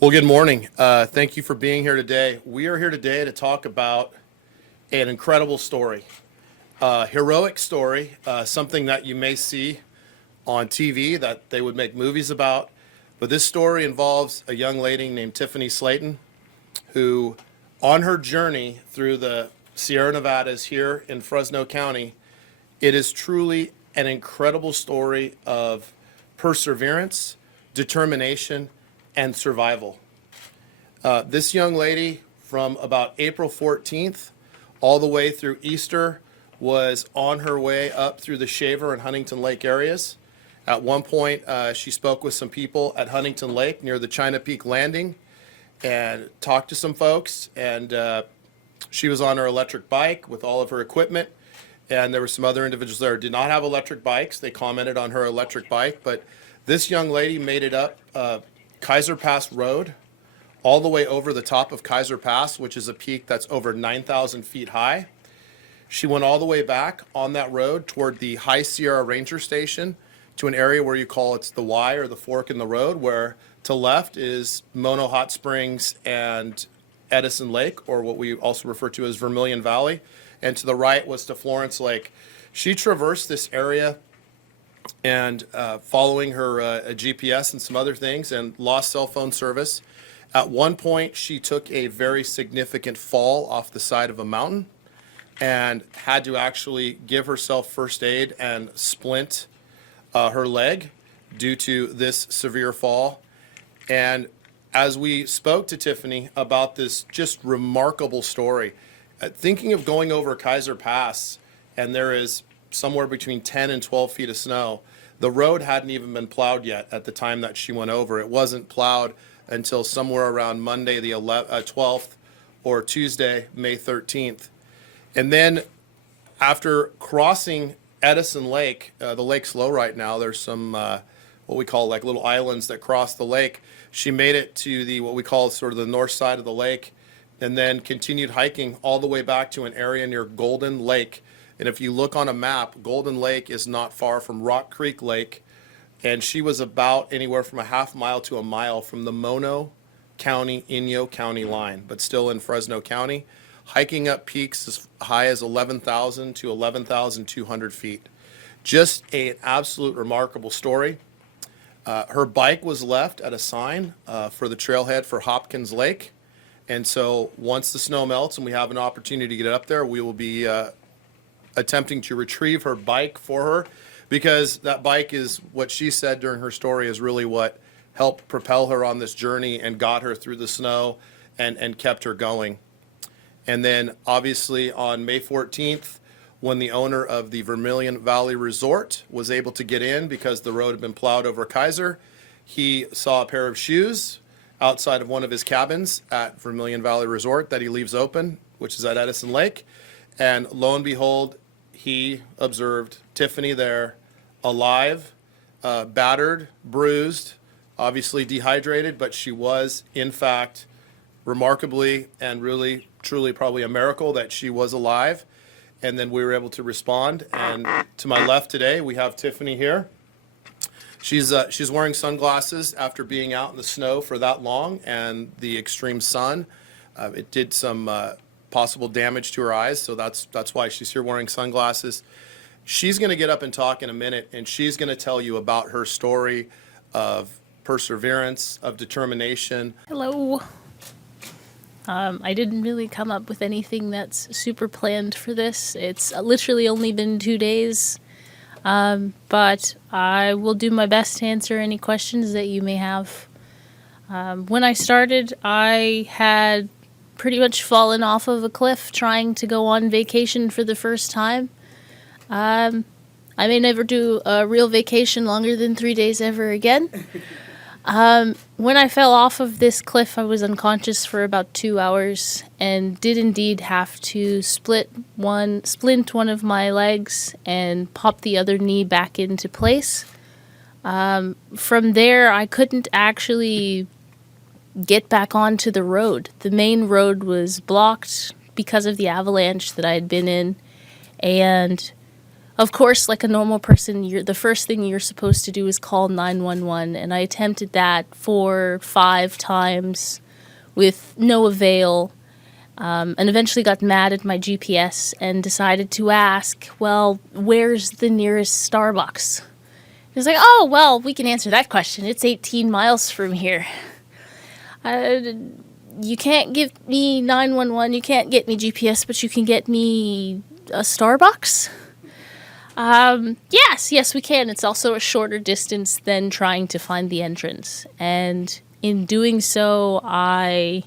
Well, good morning. Thank you for being here today. We are here today to talk about an incredible story, a heroic story, something that you may see on TV that they would make movies about. But this story involves a young lady named Tiffany Slaton, who, on her journey through the Sierra Nevadas here in Fresno County, it is truly an incredible story of perseverance, determination, and survival. This young lady, from about April 14th all the way through Easter, was on her way up through the Shaver and Huntington Lake areas. At one point, she spoke with some people at Huntington Lake near the China Peak Landing and talked to some folks. And she was on her electric bike with all of her equipment. And there were some other individuals there who did not have electric bikes. They commented on her electric bike. But this young lady made it up Kaiser Pass Road all the way over the top of Kaiser Pass, which is a peak that's over 9,000 feet high. She went all the way back on that road toward the High Sierra Ranger Station to an area where you call it's the Y, or the fork in the road, where to left is Mono Hot Springs and Edison Lake, or what we also refer to as Vermilion Valley, and to the right was to Florence Lake. She traversed this area and following her GPS and some other things, and lost cell phone service. At one point, she took a very significant fall off the side of a mountain and had to actually give herself first aid and splint her leg due to this severe fall. And as we spoke to Tiffany about this just remarkable story, thinking of going over Kaiser Pass, and there is somewhere between 10 and 12 feet of snow. The road hadn't even been plowed yet at the time that she went over. It wasn't plowed until somewhere around Monday the 12th or Tuesday, May 13th. And then after crossing Edison Lake, the lake's low right now. There's some what we call like little islands that cross the lake. She made it to the what we call sort of the north side of the lake, and then continued hiking all the way back to an area near Golden Lake. And if you look on a map, Golden Lake is not far from Rock Creek Lake, and she was about anywhere from a half mile to a mile from the Mono County, Inyo County line, but still in Fresno County, hiking up peaks as high as 11,000 to 11,200 feet. Just an absolute remarkable story. Her bike was left at a sign for the trailhead for Hopkins Lake. And so once the snow melts and we have an opportunity to get up there, we will be attempting to retrieve her bike for her, because that bike is what she said during her story is really what helped propel her on this journey and got her through the snow and kept her going. And then obviously on May 14th, when the owner of the Vermilion Valley Resort was able to get in because the road had been plowed over Kaiser, he saw a pair of shoes outside of one of his cabins at Vermilion Valley Resort that he leaves open, which is at Edison Lake. And lo and behold, he observed Tiffany there, alive, battered, bruised, obviously dehydrated, but she was, in fact, remarkably and really, truly probably a miracle that she was alive. And then we were able to respond. And to my left today, we have Tiffany here. She's wearing sunglasses after being out in the snow for that long and the extreme sun. It did some possible damage to her eyes, so that's why she's here wearing sunglasses. She's going to get up and talk in a minute, and she's going to tell you about her story of perseverance, of determination. Hello. I didn't really come up with anything that's super planned for this. It's literally only been 2 days, but I will do my best to answer any questions that you may have. When I started, I had pretty much fallen off of a cliff trying to go on vacation for the first time. I may never do a real vacation longer than 3 days ever again. When I fell off of this cliff, I was unconscious for about 2 hours and did indeed have to splint one of my legs and pop the other knee back into place. From there, I couldn't actually get back onto the road. The main road was blocked because of the avalanche that I had been in, and Of course, like a normal person, the first thing you're supposed to do is call 911, and I attempted that 4-5 times with no avail, and eventually got mad at my GPS and decided to ask, well, where's the nearest Starbucks? He was like, oh, well, we can answer that question. It's 18 miles from here. You can't give me 911, you can't get me GPS, but you can get me a Starbucks? Yes, we can. It's also a shorter distance than trying to find the entrance. And in doing so, I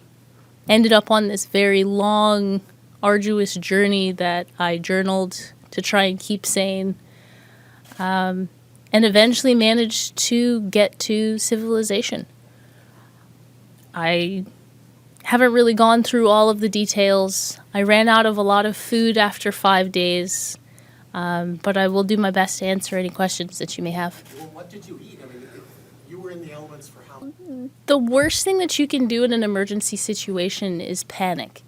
ended up on this very long, arduous journey that I journaled to try and keep sane. And eventually managed to get to civilization. I haven't really gone through all of the details. I ran out of a lot of food after 5 days. But I will do my best to answer any questions that you may have. Well, what did you eat? I mean, you were in the elements for how long? The worst thing that you can do in an emergency situation is panic.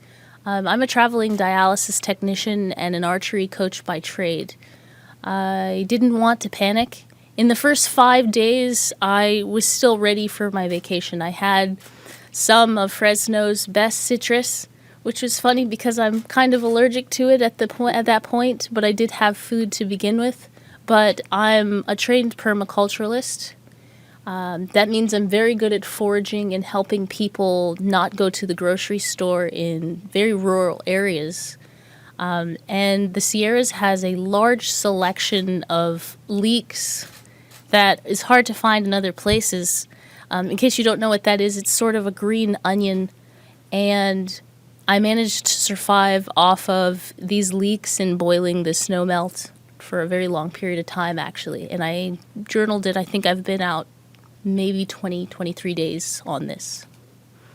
I'm a traveling dialysis technician and an archery coach by trade. I didn't want to panic. In the first 5 days, I was still ready for my vacation. I had some of Fresno's best citrus, which was funny because I'm kind of allergic to it at that point, but I did have food to begin with. But I'm a trained permaculturalist. That means I'm very good at foraging and helping people not go to the grocery store in very rural areas. And the Sierras has a large selection of leeks that is hard to find in other places. In case you don't know what that is, it's sort of a green onion, and I managed to survive off of these leeks and boiling the snow melt for a very long period of time, actually. And I journaled it. I think I've been out maybe 23 days on this.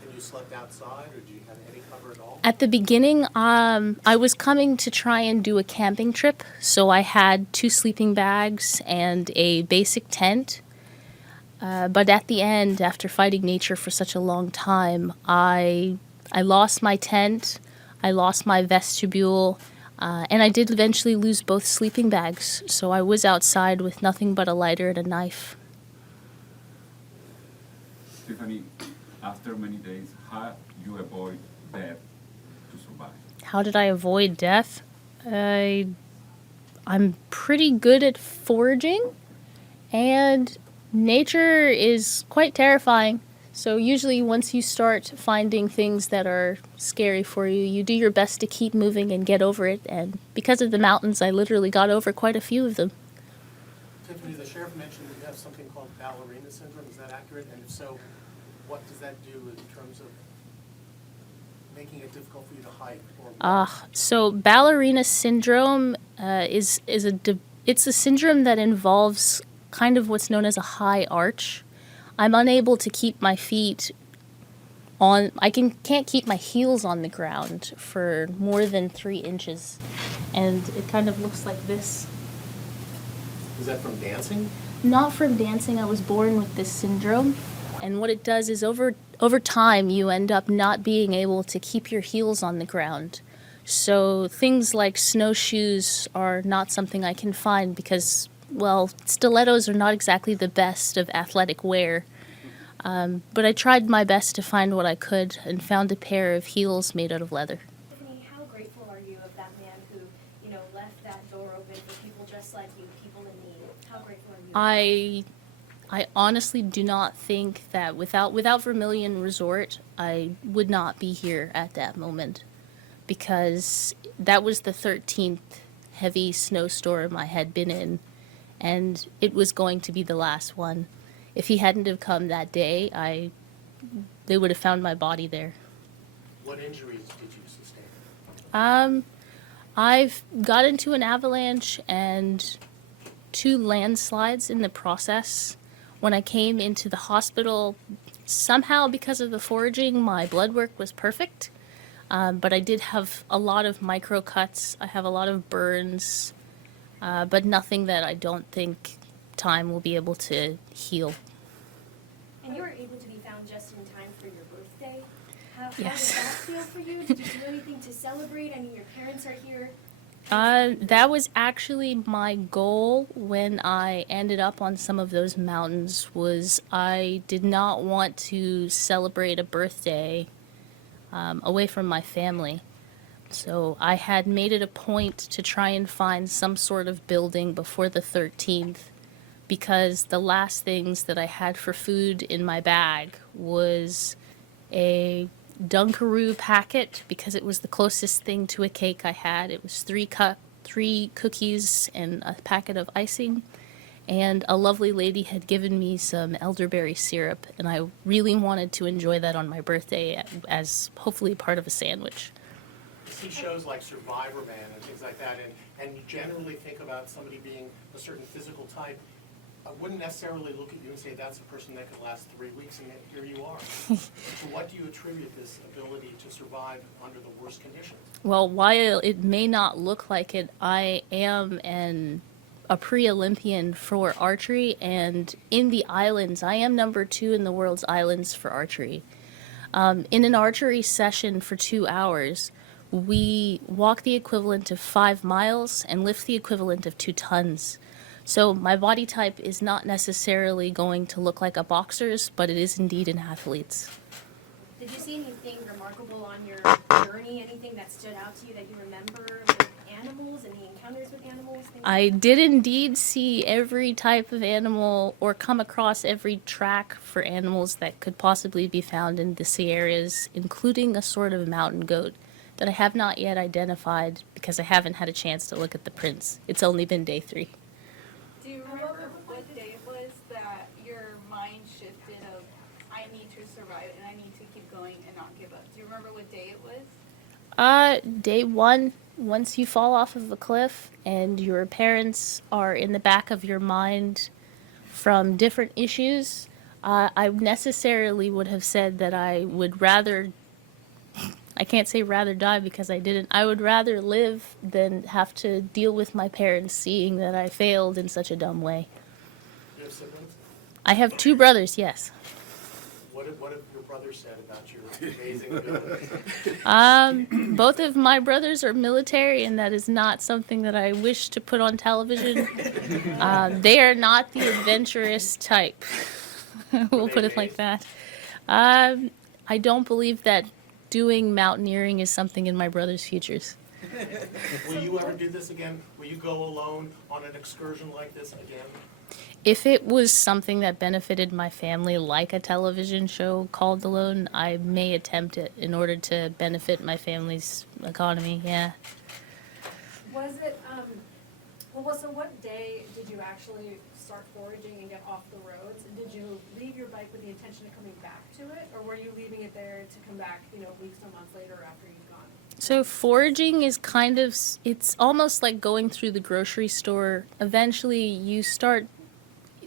And you slept outside, or did you have any cover at all? At the beginning, I was coming to try and do a camping trip, so I had 2 sleeping bags and a basic tent. But at the end, after fighting nature for such a long time, I lost my tent, I lost my vestibule, and I did eventually lose both sleeping bags, so I was outside with nothing but a lighter and a knife. Tiffany, after many days, how you avoid death to survive? How did I avoid death? I'm pretty good at foraging, and nature is quite terrifying. So usually once you start finding things that are scary for you, you do your best to keep moving and get over it. And because of the mountains, I literally got over quite a few of them. Tiffany, the sheriff mentioned that you have something called ballerina syndrome. Is that accurate? And if so, what does that do in terms of making it difficult for you to hike? So ballerina syndrome it's a syndrome that involves kind of what's known as a high arch. I'm unable to keep my feet on. Can't keep my heels on the ground for more than 3 inches, and it kind of looks like this. Is that from dancing? Not from dancing. I was born with this syndrome, and what it does is over time you end up not being able to keep your heels on the ground. So things like snowshoes are not something I can find because, well, stilettos are not exactly the best of athletic wear. But I tried my best to find what I could and found a pair of heels made out of leather. Tiffany, how grateful are you of that man who, left that door open for people just like you, people in need? How grateful are you? I honestly do not think that without Vermilion Resort, I would not be here at that moment, because that was the 13th heavy snowstorm I had been in, and it was going to be the last one. If he hadn't have come that day, they would have found my body there. What injuries did you sustain? I've got into an avalanche and 2 landslides in the process. When I came into the hospital, somehow because of the foraging, my blood work was perfect. But I did have a lot of micro cuts. I have a lot of burns, but nothing that I don't think time will be able to heal. And you were able to be found just in time for your birthday. How Yes. did that feel for you? Did you do anything to celebrate? I mean, your parents are here. That was actually my goal when I ended up on some of those mountains. Was I did not want to celebrate a birthday away from my family. So I had made it a point to try and find some sort of building before the 13th, because the last things that I had for food in my bag was a Dunkaroo packet, because it was the closest thing to a cake I had. It was three cookies and a packet of icing, and a lovely lady had given me some elderberry syrup, and I really wanted to enjoy that on my birthday as hopefully part of a sandwich. You see shows like Survivor Man and things like that, and you generally think about somebody being a certain physical type. I wouldn't necessarily look at you and say that's a person that could last 3 weeks, and yet here you are. So what do you attribute this ability to survive under the worst conditions? Well, while it may not look like it, I am a pre-Olympian for archery, and in the islands, I am number 2 in the world's islands for archery. In an archery session for 2 hours, we walk the equivalent of 5 miles and lift the equivalent of 2 tons. So my body type is not necessarily going to look like a boxer's, but it is indeed an athlete's. Did you see anything remarkable on your journey? Anything that stood out to you that you remember with animals and the encounters with animals? I did indeed see every type of animal, or come across every track for animals that could possibly be found in the Sierras, including a sort of mountain goat that I have not yet identified because I haven't had a chance to look at the prints. It's only been day 3. Do you remember what day it was that your mind shifted of, I need to survive and I need to keep going and not give up? Do you remember what day it was? Day 1, once you fall off of a cliff and your parents are in the back of your mind from different issues, I necessarily would have said that I would rather, I can't say rather die because I didn't. I would rather live than have to deal with my parents seeing that I failed in such a dumb way. Do you have siblings? I have 2 brothers, yes. What have your brothers said about your amazing ability? Both of my brothers are military, and that is not something that I wish to put on television. They are not the adventurous type. We'll put it like that. I don't believe that doing mountaineering is something in my brother's futures. Will you ever do this again? Will you go alone on an excursion like this again? If it was something that benefited my family, like a television show called Alone, I may attempt it in order to benefit my family's economy, yeah. Was it, so what day did you actually start foraging and get off the roads? Did you leave your bike with the intention of coming back to it, or were you leaving it there to come back, weeks or months later after you've gone? So foraging is kind of, it's almost like going through the grocery store. Eventually you start,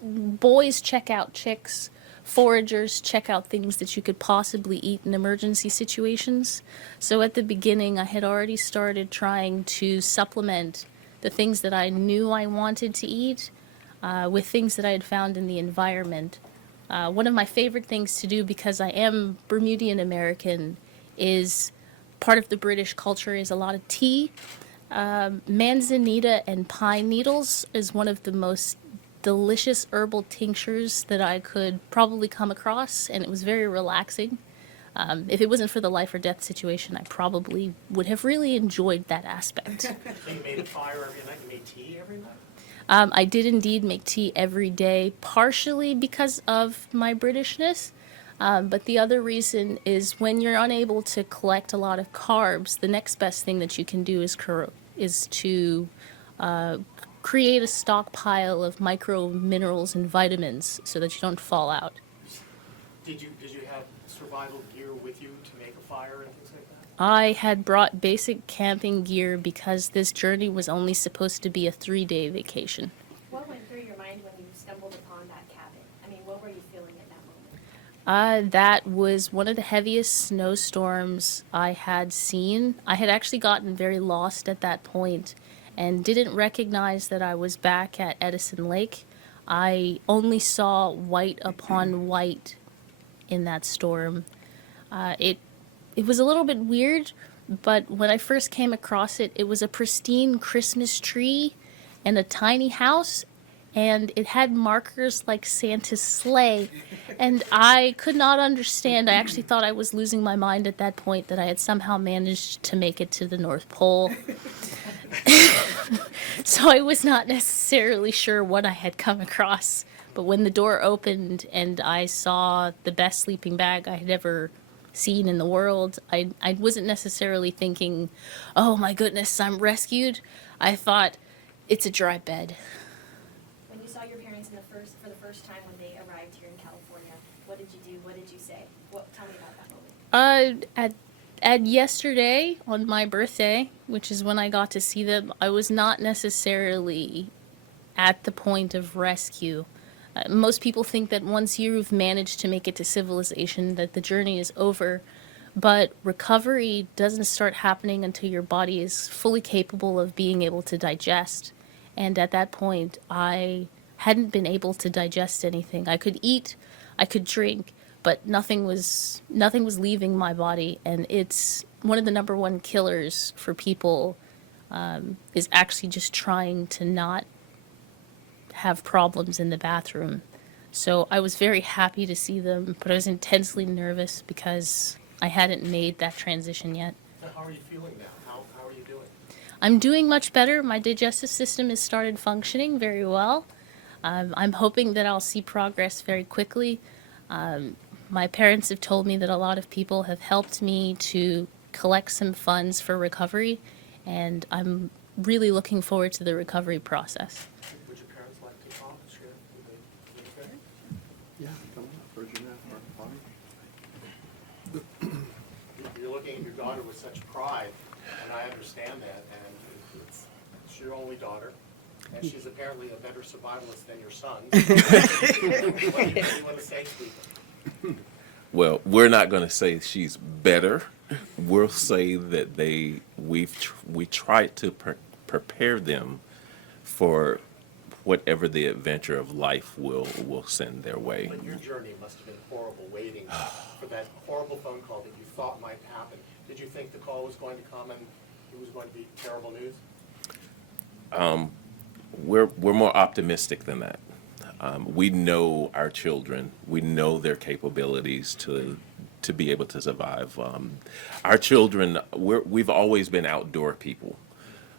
boys check out chicks, foragers check out things that you could possibly eat in emergency situations. So at the beginning, I had already started trying to supplement the things that I knew I wanted to eat with things that I had found in the environment. One of my favorite things to do, because I am Bermudian American, is part of the British culture is a lot of tea. Manzanita and pine needles is one of the most delicious herbal tinctures that I could probably come across, and it was very relaxing. If it wasn't for the life or death situation, I probably would have really enjoyed that aspect. So you made a fire every night, you made tea every night? I did indeed make tea every day, partially because of my Britishness, but the other reason is when you're unable to collect a lot of carbs, the next best thing that you can do is to create a stockpile of micro minerals and vitamins so that you don't fall out. Did you have survival gear with you to make a fire and things like that? I had brought basic camping gear because this journey was only supposed to be a 3-day vacation. What went through your mind when you stumbled upon that cabin? I mean, what were you feeling at that moment? That was one of the heaviest snowstorms I had seen. I had actually gotten very lost at that point and didn't recognize that I was back at Edison Lake. I only saw white upon white in that storm. It was a little bit weird but when I first came across it, it was a pristine Christmas tree and a tiny house, and it had markers like Santa's sleigh. And I could not understand. I actually thought I was losing my mind at that point, that I had somehow managed to make it to the North Pole. So I was not necessarily sure what I had come across. But when the door opened and I saw the best sleeping bag I had ever seen in the world, I wasn't necessarily thinking, oh my goodness, I'm rescued. I thought, it's a dry bed. When you saw your parents for the first time when they arrived here in California, what did you do? What did you say? Tell me about that moment. At yesterday, on my birthday, which is when I got to see them, I was not necessarily at the point of rescue. Most people think that once you've managed to make it to civilization, that the journey is over. But recovery doesn't start happening until your body is fully capable of being able to digest. And at that point, I hadn't been able to digest anything. I could eat, I could drink, but nothing was leaving my body. And it's one of the number one killers for people, is actually just trying to not have problems in the bathroom. So I was very happy to see them, but I was intensely nervous because I hadn't made that transition yet. So how are you feeling now? How are you doing? I'm doing much better. My digestive system has started functioning very well. I'm hoping that I'll see progress very quickly. My parents have told me that a lot of people have helped me to collect some funds for recovery, and I'm really looking forward to the recovery process. Would your parents like to talk? Share? Would they live there? Yeah, come on, Virginia, You're looking at your daughter with such pride, and I understand that, and it's your only daughter, and she's apparently a better survivalist than your son. What do you want to say to people? Well, we're not going to say she's better. We'll say that we tried to prepare them for whatever the adventure of life will send their way. But your journey must have been horrible, waiting for that horrible phone call that you thought might happen. Did you think the call was going to come and it was going to be terrible news? We're more optimistic than that. We know our children. We know their capabilities to be able to survive. Our children, we've always been outdoor people.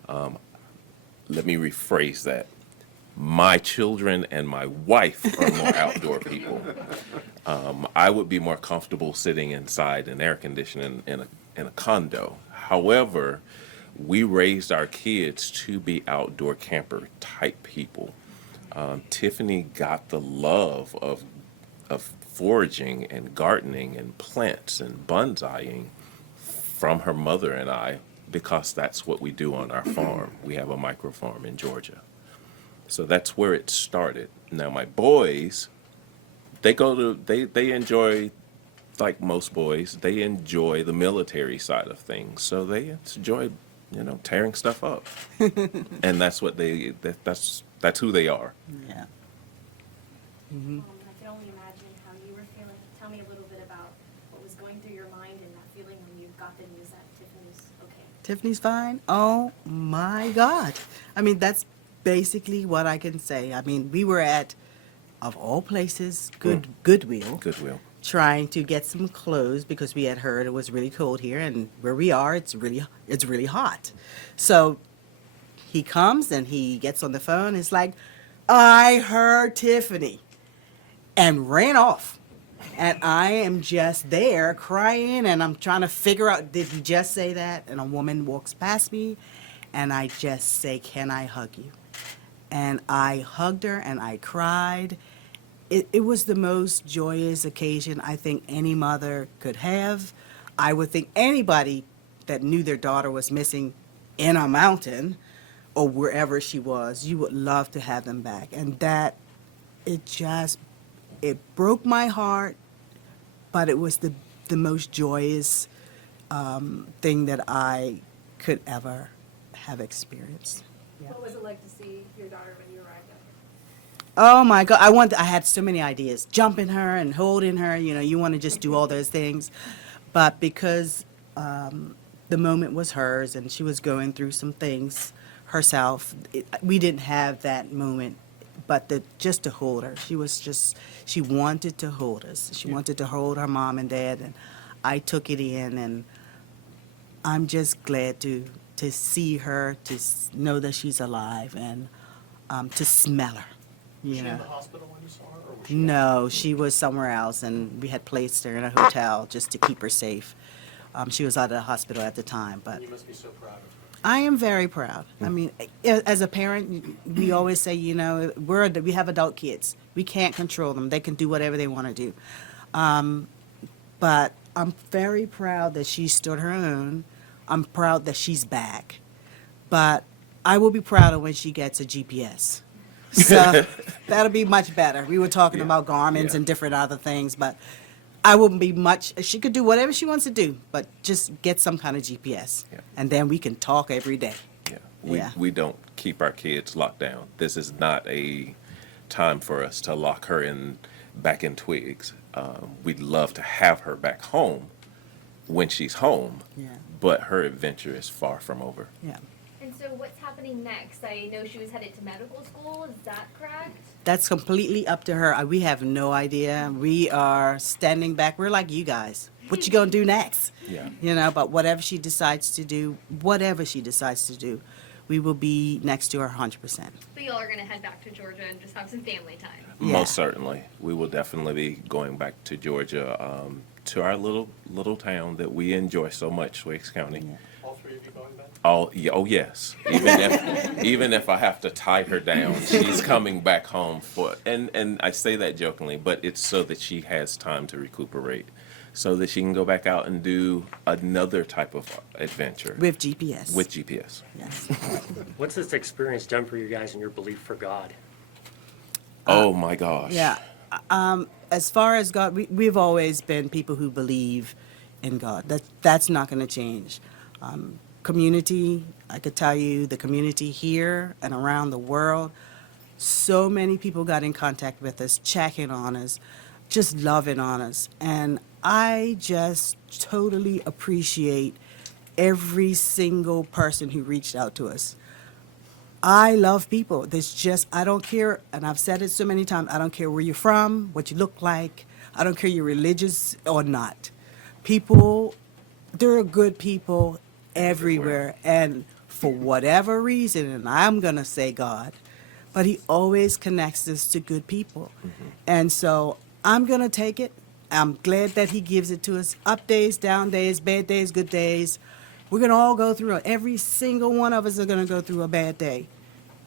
Let me rephrase that. My children and my wife are more outdoor people. I would be more comfortable sitting inside in air conditioning in a condo. However, we raised our kids to be outdoor camper type people. Tiffany got the love of foraging and gardening and plants and bonsaiing from her mother and I, because that's what we do on our farm. We have a micro farm in Georgia. So that's where it started. Now my boys, they enjoy, like most boys, they enjoy the military side of things. So they enjoy, tearing stuff up. And that's what that's who they are. Yeah. I can only imagine how you were feeling. Tell me a little bit about what was going through your mind and that feeling when you got the news that Tiffany's okay. Tiffany's fine? Oh my God. I mean, that's basically what I can say. I mean, we were at, of all places, Goodwill. Goodwill. Trying to get some clothes because we had heard it was really cold here, and where we are, it's really hot. So he comes and he gets on the phone. It's like, I heard Tiffany, and ran off. And I am just there crying, and I'm trying to figure out, did he just say that? And a woman walks past me, and I just say, can I hug you? And I hugged her, and I cried. It was the most joyous occasion I think any mother could have. I would think anybody that knew their daughter was missing in a mountain or wherever she was, you would love to have them back. And that, it broke my heart, but it was the most joyous thing that I could ever have experienced. What was it like to see your daughter when you arrived at Oh my God, I had so many ideas. Jumping her and holding her, you want to just do all those things. But because the moment was hers, and she was going through some things herself. We didn't have that moment, but just to hold her. She wanted to hold us. She wanted to hold her mom and dad, and I took it in, and I'm just glad to see her, know that she's alive, and to smell her. Was You she in know. the hospital when you saw her, or was she? No, she was somewhere else, and we had placed her in a hotel just to keep her safe. She was out of the hospital at the time, but You must be so proud of her. I am very proud. I mean, as a parent, we always say, you know, we have adult kids. We can't control them. They can do whatever they want to do. But I'm very proud that she stood her own. I'm proud that she's back. But I will be prouder when she gets a GPS. So that'll be much better. We were talking about Garmin's Yeah. and different other things, but I wouldn't be much. She could do whatever she wants to do, but just get some kind of GPS, Yeah. and then we can talk every day. Yeah, Yeah. we don't keep our kids locked down. This is not a time for us to lock her back in Twigs. We'd love to have her back home when she's home, Yeah. but her adventure is far from over. Yeah. And so what's happening next? I know she was headed to medical school, is that correct? That's completely up to her. We have no idea. We are standing back. We're like you guys. What you gonna do next? Yeah. You know, but whatever she decides to do, we will be next to her 100%. But y'all are gonna head back to Georgia and just have some family time. Yeah. Most certainly, we will definitely be going back to Georgia, to our little town that we enjoy so much, Twigs County. All three of you going back? Oh yes. Even if I have to tie her down, she's coming back home and I say that jokingly, but it's so that she has time to recuperate, so that she can go back out and do another type of adventure With GPS. with GPS. Yes. What's this experience done for you guys and your belief for God? Oh my gosh. Yeah. As far as God, we've always been people who believe in God. That's not going to change. Community, I could tell you, the community here and around the world, so many people got in contact with us, checking on us, just loving on us. And I just totally appreciate every single person who reached out to us. I love people. I don't care, and I've said it so many times, I don't care where you're from, what you look like. I don't care you're religious or not. People, there are good people everywhere. And for whatever reason, and I'm going to say God, but he always connects us to good people. And so I'm going to take it. I'm glad that he gives it to us. Up days, down days, bad days, good days. We're going to all go through it. Every single one of us are going to go through a bad day.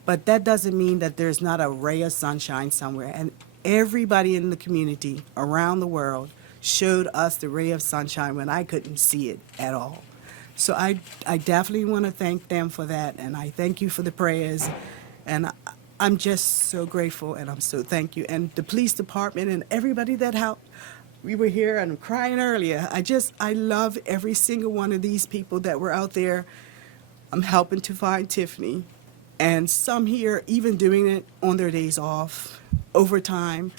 But that doesn't mean that there's not a ray of sunshine somewhere. And everybody in the community around the world showed us the ray of sunshine when I couldn't see it at all. So I definitely want to thank them for that. And I thank you for the prayers. And I'm just so grateful, and I'm so thank you. And the police department and everybody that helped. We were here and crying earlier. I love every single one of these people that were out there. I'm helping to find Tiffany. And some here even doing it on their days off, overtime.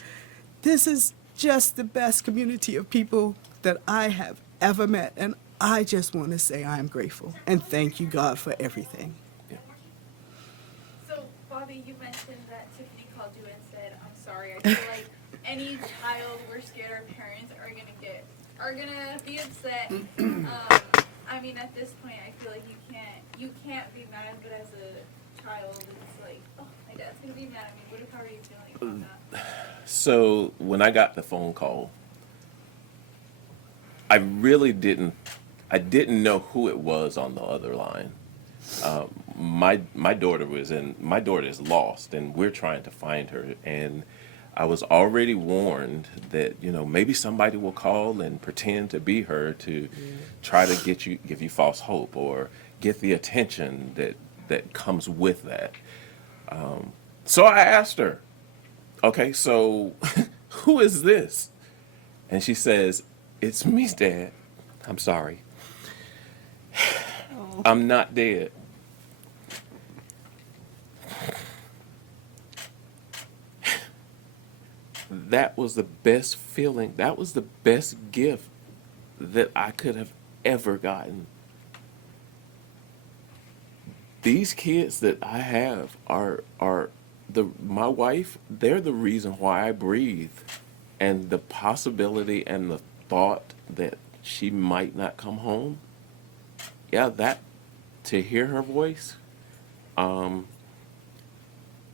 This is just the best community of people that I have ever met. And I just want to say I am grateful. And thank you, God, for everything. So, Bobby, you mentioned that Tiffany called you and said, "I'm sorry." I feel like any child we're scared our parents are gonna be upset. I mean, at this point, I feel like you can't be mad, but as a child, it's like, oh, my dad's gonna be mad at me. How are you feeling about that? So when I got the phone call, I really didn't know who it was on the other line. My daughter is lost, and we're trying to find her. And I was already warned that, maybe somebody will call and pretend to be her to try to give you false hope or get the attention that comes with that. So I asked her, okay, so who is this? And she says, "It's me, Dad. I'm sorry. I'm not dead." That was the best feeling. That was the best gift that I could have ever gotten. these kids that I have are my wife. They're the reason why I breathe, and the possibility and the thought that she might not come home. Yeah, that to hear her voice,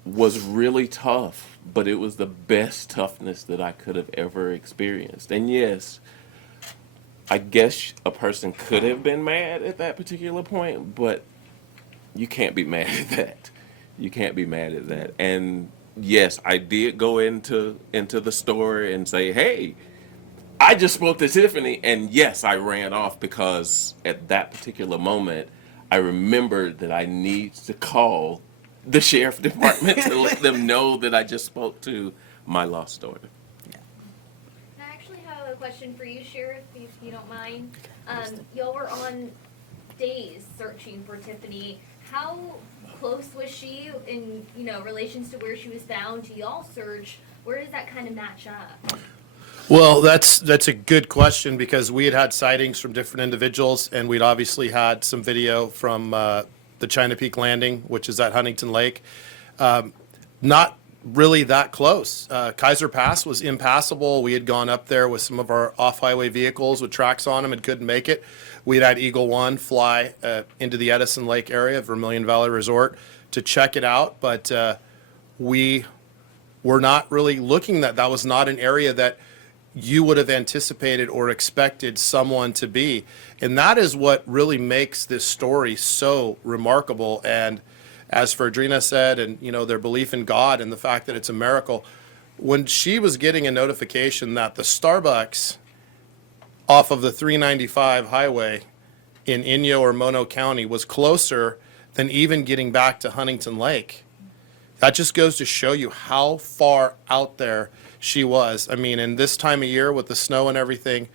was really tough, but it was the best toughness that I could have ever experienced. And yes, I guess a person could have been mad at that particular point, but you can't be mad at that. You can't be mad at that. And yes, I did go into the store and say, "Hey, I just spoke to Tiffany," and yes, I ran off because at that particular moment, I remembered that I need to call the sheriff department to let them know that I just spoke to my lost daughter. I actually have a question for you, Sheriff, if you don't mind. Y'all were on days searching for Tiffany. How close was she in, relations to where she was found to y'all search? Where does that kind of match up? Well, that's a good question because we had sightings from different individuals, and we'd obviously had some video from the China Peak Landing, which is at Huntington Lake. Not really that close. Kaiser Pass was impassable. We had gone up there with some of our off-highway vehicles with tracks on them and couldn't make it. We had Eagle One fly into the Edison Lake area, Vermilion Valley Resort, to check it out, but we were not really looking that was not an area that you would have anticipated or expected someone to be. And that is what really makes this story so remarkable. And as Ferdrina said, and their belief in God and the fact that it's a miracle, when she was getting a notification that the Starbucks off of the 395 highway in Inyo or Mono County was closer than even getting back to Huntington Lake, that just goes to show you how far out there she was. I mean, in this time of year with the snow and everything,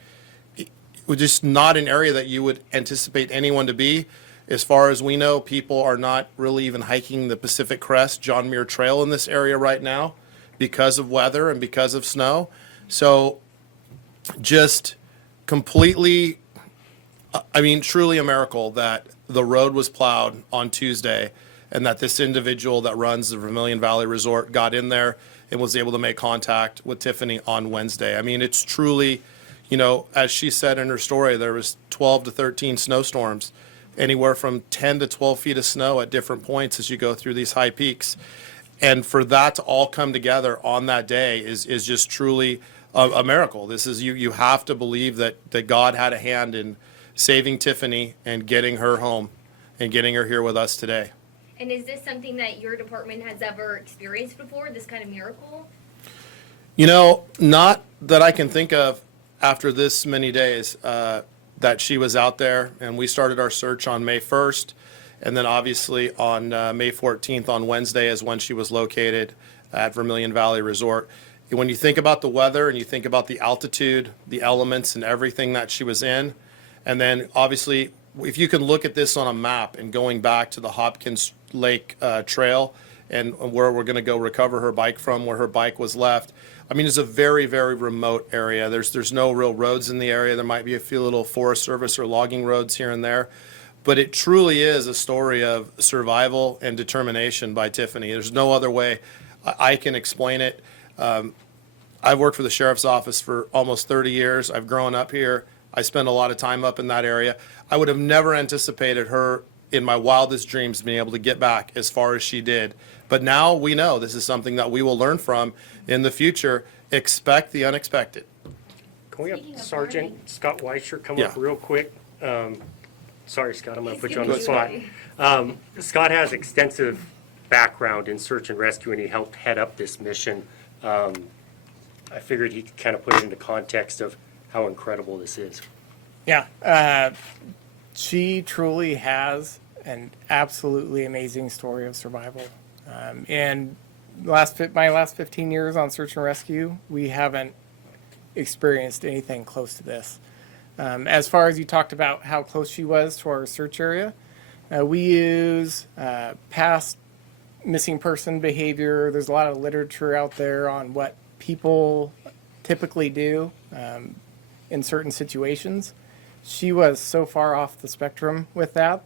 it was just not an area that you would anticipate anyone to be. As far as we know, people are not really even hiking the Pacific Crest John Muir Trail in this area right now because of weather and because of snow. So just completely, truly a miracle that the road was plowed on Tuesday and that this individual that runs the Vermilion Valley Resort got in there and was able to make contact with Tiffany on Wednesday. I mean, it's truly, as she said in her story, there was 12 to 13 snowstorms, anywhere from 10 to 12 feet of snow at different points as you go through these high peaks. And for that to all come together on that day is just truly a miracle. This is, you have to believe that God had a hand in saving Tiffany and getting her home and getting her here with us today. And is this something that your department has ever experienced before, this kind of miracle? Not that I can think of after this many days that she was out there. And we started our search on May 1st. And then obviously on May 14th on Wednesday is when she was located at Vermilion Valley Resort. When you think about the weather and you think about the altitude, the elements and everything that she was in, and then obviously if you can look at this on a map and going back to the Hopkins Lake Trail and where we're going to go recover her bike from, where her bike was left. I mean, it's a very, very remote area. There's no real roads in the area. There might be a few little Forest Service or logging roads here and there. But it truly is a story of survival and determination by Tiffany. There's no other way I can explain it. I've worked for the sheriff's office for almost 30 years. I've grown up here. I spend a lot of time up in that area. I would have never anticipated her in my wildest dreams being able to get back as far as she did. But now we know this is something that we will learn from in the future. Expect the unexpected. Can we have Speaking of Sergeant learning. Scott Weischer come Yeah. up real quick? Sorry, Scott, I'm going to He's put you on the giving spot. you Scott has extensive background in search and rescue, and he helped head up this mission. I figured he could kind of put it into context of how incredible this is. Yeah, she truly has an absolutely amazing story of survival. And my last 15 years on search and rescue, we haven't experienced anything close to this. As far as you talked about how close she was to our search area, we use past missing person behavior. There's a lot of literature out there on what people typically do in certain situations. She was so far off the spectrum with that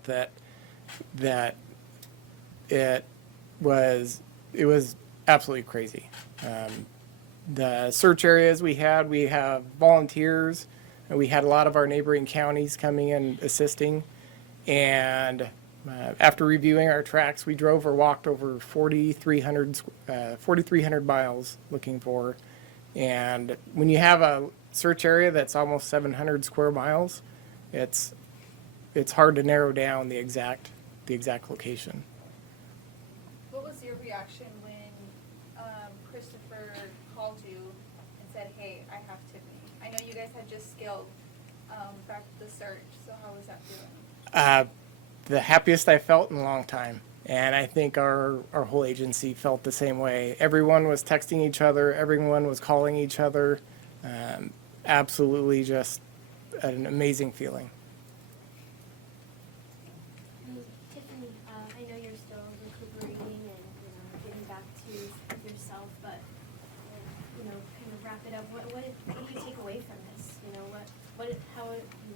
it was absolutely crazy. The search areas we have volunteers, and we had a lot of our neighboring counties coming in assisting. And after reviewing our tracks, we drove or walked over 4,300 miles looking for. And when you have a search area that's almost 700 square miles, it's hard to narrow down the exact location. What was your reaction when Christopher called you and said, "Hey, I have Tiffany"? I know you guys had just scaled back the search, so how was that feeling? The happiest I felt in a long time. And I think our whole agency felt the same way. Everyone was texting each other. Everyone was calling each other. Absolutely just an amazing feeling. Tiffany, I know you're still recuperating and, getting back to yourself, but, kind of wrap it up. What do you take away from this? How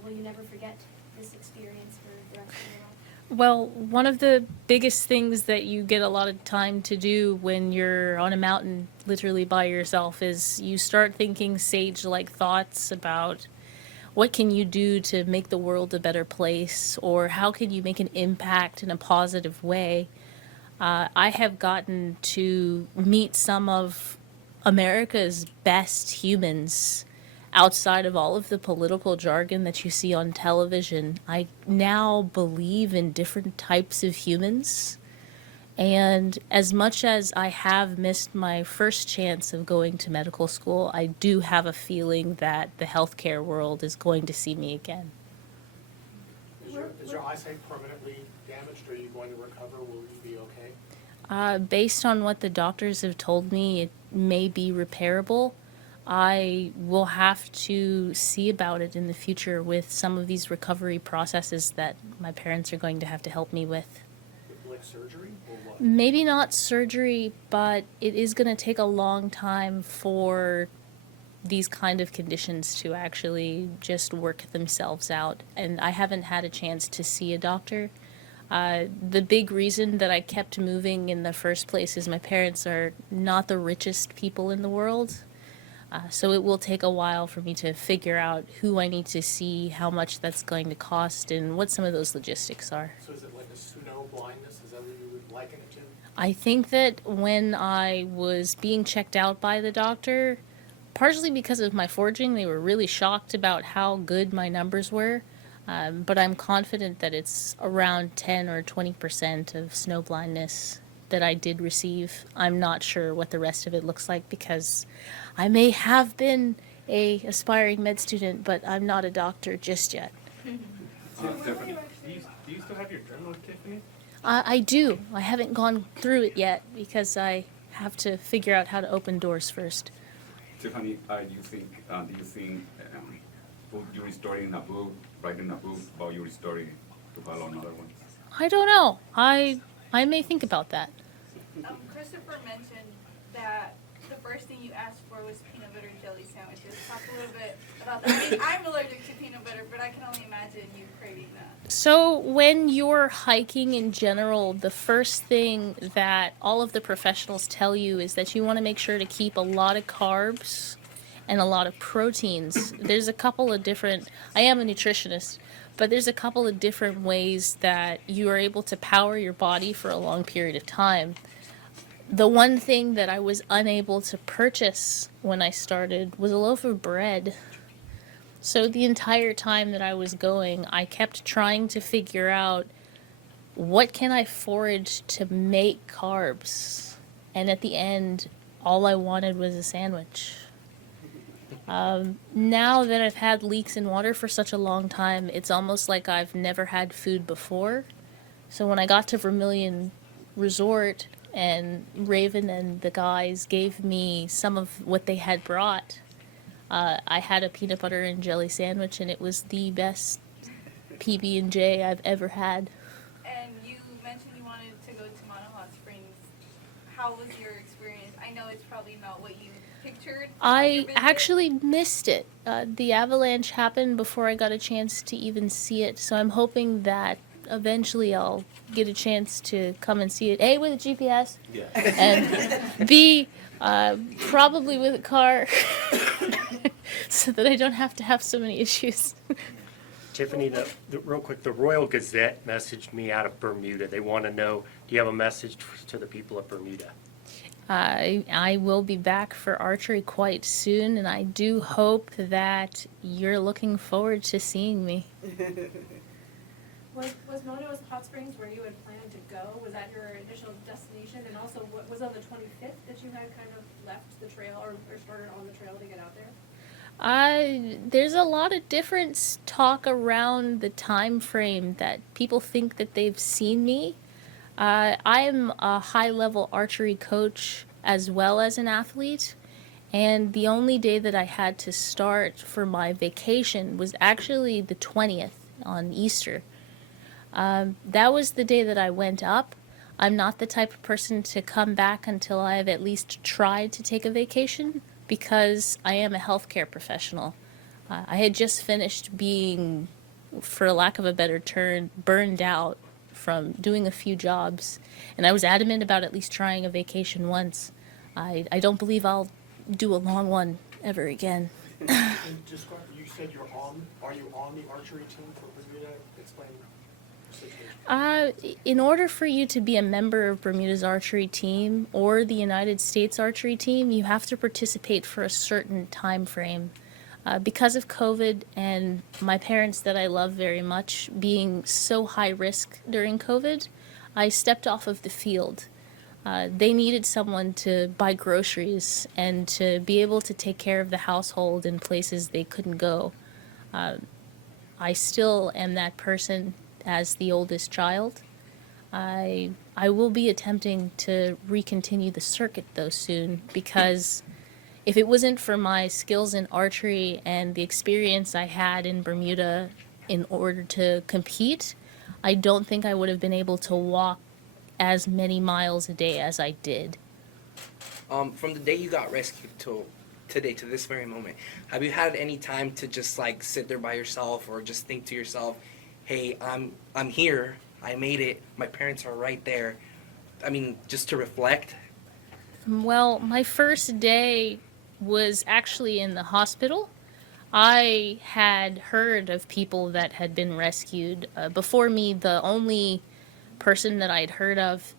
will you never forget this experience for the rest of your life? Well, one of the biggest things that you get a lot of time to do when you're on a mountain literally by yourself is you start thinking sage-like thoughts about what can you do to make the world a better place, or how can you make an impact in a positive way. I have gotten to meet some of America's best humans outside of all of the political jargon that you see on television. I now believe in different types of humans. And as much as I have missed my first chance of going to medical school, I do have a feeling that the healthcare world is going to see me again. Is your eyesight permanently damaged? Are you going to recover? Will you be okay? Based on what the doctors have told me, it may be repairable. I will have to see about it in the future with some of these recovery processes that my parents are going to have to help me with. Like surgery or what? Maybe not surgery, but it is going to take a long time for these kind of conditions to actually just work themselves out. And I haven't had a chance to see a doctor. The big reason that I kept moving in the first place is my parents are not the richest people in the world. So it will take a while for me to figure out who I need to see, how much that's going to cost, and what some of those logistics are. So is it like a snow blindness? Is that what you would liken it to? I think that when I was being checked out by the doctor, partially because of my forging, they were really shocked about how good my numbers were. But I'm confident that it's around 10 or 20% of snow blindness that I did receive. I'm not sure what the rest of it looks like because I may have been a aspiring med student, but I'm not a doctor just yet. Tiffany, Do you still have your journal, Tiffany? I do. I haven't gone through it yet because I have to figure out how to open doors first. Tiffany, do you think you restoring a book, writing a book about your story to follow another one? I don't know. I may think about that. Christopher mentioned that the first thing you asked for was peanut butter and jelly sandwiches. Talk a little bit about that. I mean, I'm allergic to peanut butter, but I can only imagine you craving that. So when you're hiking in general, the first thing that all of the professionals tell you is that you want to make sure to keep a lot of carbs and a lot of proteins. There's a couple of different, I am a nutritionist, but there's a couple of different ways that you are able to power your body for a long period of time. The one thing that I was unable to purchase when I started was a loaf of bread. So the entire time that I was going, I kept trying to figure out what can I forage to make carbs. And at the end, all I wanted was a sandwich. Now that I've had leeks in water for such a long time, it's almost like I've never had food before. So when I got to Vermilion Resort and Raven and the guys gave me some of what they had brought, I had a peanut butter and jelly sandwich, and it was the best PB&J I've ever had. And you mentioned you wanted to go to Hot Springs. How was your experience? I know it's probably not what you pictured. I actually missed it. The avalanche happened before I got a chance to even see it, so I'm hoping that eventually I'll get a chance to come and see it. A, with a GPS, Yeah. and B, probably with a car, so that I don't have to have so many issues. Tiffany, real quick, the Royal Gazette messaged me out of Bermuda. They want to know, do you have a message to the people of Bermuda? I will be back for archery quite soon, and I do hope that you're looking forward to seeing me. Was Mono's Hot Springs where you had planned to go? Was that your initial destination? And also, what was on the 25th that you had kind of left the trail or started on the trail to get out there? There's a lot of different talk around the time frame that people think that they've seen me. I'm a high-level archery coach as well as an athlete, and the only day that I had to start for my vacation was actually the 20th on Easter. That was the day that I went up. I'm not the type of person to come back until I've at least tried to take a vacation, because I am a healthcare professional. I had just finished being, for lack of a better term, burned out from doing a few jobs, and I was adamant about at least trying a vacation once. I don't believe I'll do a long one ever again. And describe, you said are you on the archery team for Bermuda? Explain the situation. In order for you to be a member of Bermuda's archery team or the United States archery team, you have to participate for a certain time frame. Because of COVID and my parents that I love very much being so high risk during COVID, I stepped off of the field. They needed someone to buy groceries and to be able to take care of the household in places they couldn't go. I still am that person as the oldest child. I will be attempting to recontinue the circuit though soon, because if it wasn't for my skills in archery and the experience I had in Bermuda in order to compete, I don't think I would have been able to walk as many miles a day as I did. From the day you got rescued till today, to this very moment, have you had any time to just like sit there by yourself or just think to yourself, hey, I'm here, I made it, my parents are right there? I mean, just to reflect? Well, my first day was actually in the hospital. I had heard of people that had been rescued. Before me, the only person that I'd heard of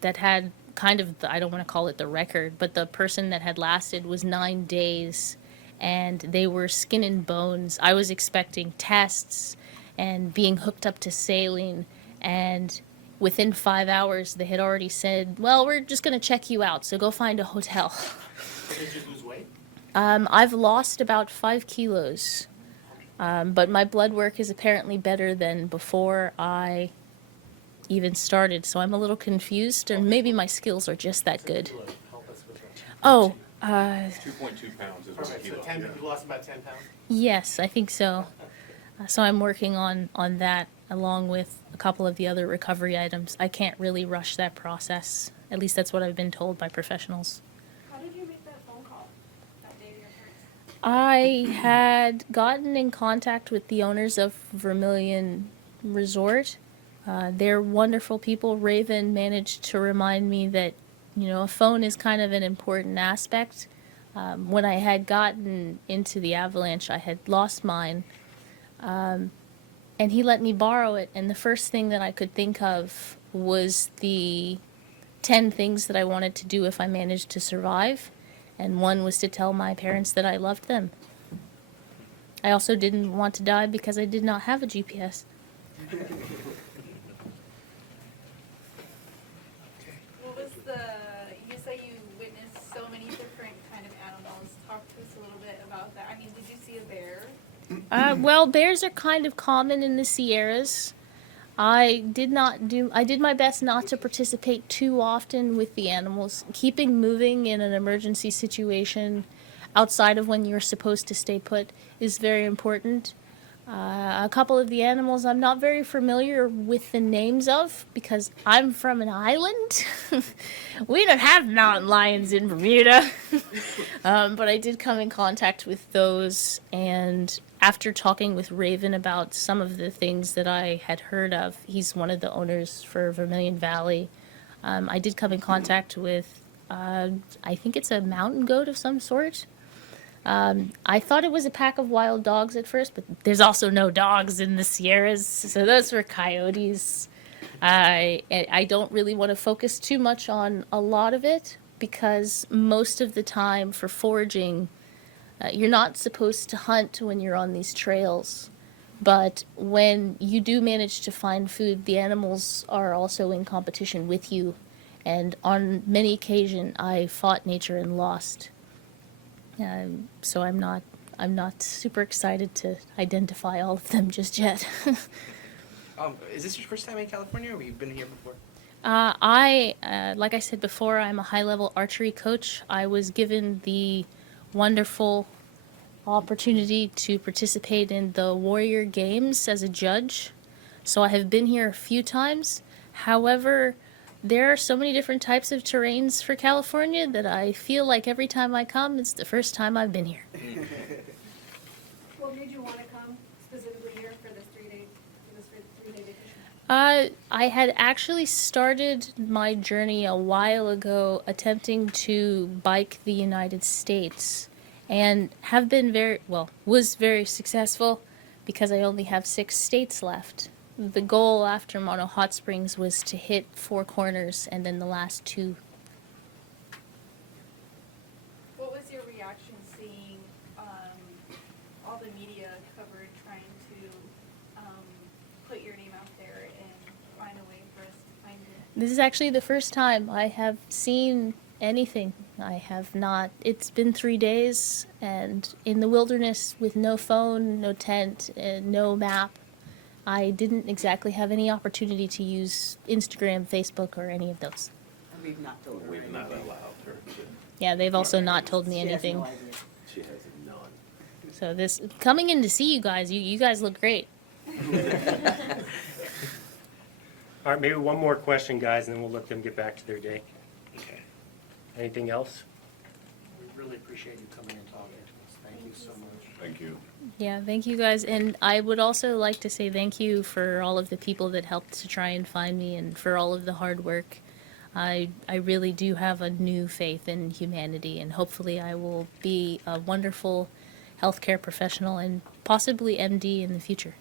that had kind of, I don't want to call it the record, but the person that had lasted was 9 days, and they were skin and bones. I was expecting tests and being hooked up to saline, and within 5 hours they had already said, well, we're just going to check you out, so go find a hotel. Did you lose weight? I've lost about 5 kilos, but my blood work is apparently better than before I even started, so I'm a little confused, or maybe my skills are just that good. Help us with that. Oh, 2.2 pounds is Perfect, so you lost about 10 pounds? yes, I think so. So I'm working on that along with a couple of the other recovery items. I can't really rush that process. At least that's what I've been told by professionals. How did you make that phone call that day to your parents? I had gotten in contact with the owners of Vermilion Resort. They're wonderful people. Raven managed to remind me that, a phone is kind of an important aspect. When I had gotten into the avalanche, I had lost mine. And he let me borrow it, and the first thing that I could think of was the 10 things that I wanted to do if I managed to survive, and one was to tell my parents that I loved them. I also didn't want to die because I did not have a GPS. What was you say you witnessed so many different kind of animals. Talk to us a little bit about that. I mean, did you see a bear? Well, bears are kind of common in the Sierras. I did my best not to participate too often with the animals. Keeping moving in an emergency situation outside of when you're supposed to stay put is very important. A couple of the animals I'm not very familiar with the names of because I'm from an island. We don't have mountain lions in Bermuda. But I did come in contact with those, and after talking with Raven about some of the things that I had heard of, he's one of the owners for Vermilion Valley. I did come in contact with, I think it's a mountain goat of some sort. I thought it was a pack of wild dogs at first, but there's also no dogs in the Sierras, so those were coyotes. I don't really want to focus too much on a lot of it because most of the time for foraging, you're not supposed to hunt when you're on these trails. But when you do manage to find food, the animals are also in competition with you. And on many occasions, I fought nature and lost. So I'm not super excited to identify all of them just yet. Is this your first time in California, or have you been here before? Like I said before, I'm a high-level archery coach. I was given the wonderful opportunity to participate in the Warrior Games as a judge. So I have been here a few times. However, there are so many different types of terrains for California that I feel like every time I come, it's the first time I've been here. What made you want to come specifically here for this three-day vacation? I had actually started my journey a while ago attempting to bike the United States and have been was very successful because I only have 6 states left. The goal after Mono Hot Springs was to hit 4 corners and then the last 2. What was your reaction seeing all the media coverage trying to put your name out there and find a way for us to find you? This is actually the first time I have seen anything. I have not. It's been 3 days and in the wilderness with no phone, no tent, and no map. I didn't exactly have any opportunity to use Instagram, Facebook, or any of those. We've not told her. We've not allowed her to. Yeah, they've also not told me She has anything. no idea. She has none. So this coming in to see you guys, you guys look great. All right, maybe one more question, guys, and then we'll let them get back to their day. Okay. Anything else? We really appreciate you coming and talking to us. Thank you so much. Thank you. Yeah, thank you guys. And I would also like to say thank you for all of the people that helped to try and find me and for all of the hard work. I really do have a new faith in humanity, and hopefully I will be a wonderful healthcare professional and possibly MD in the future.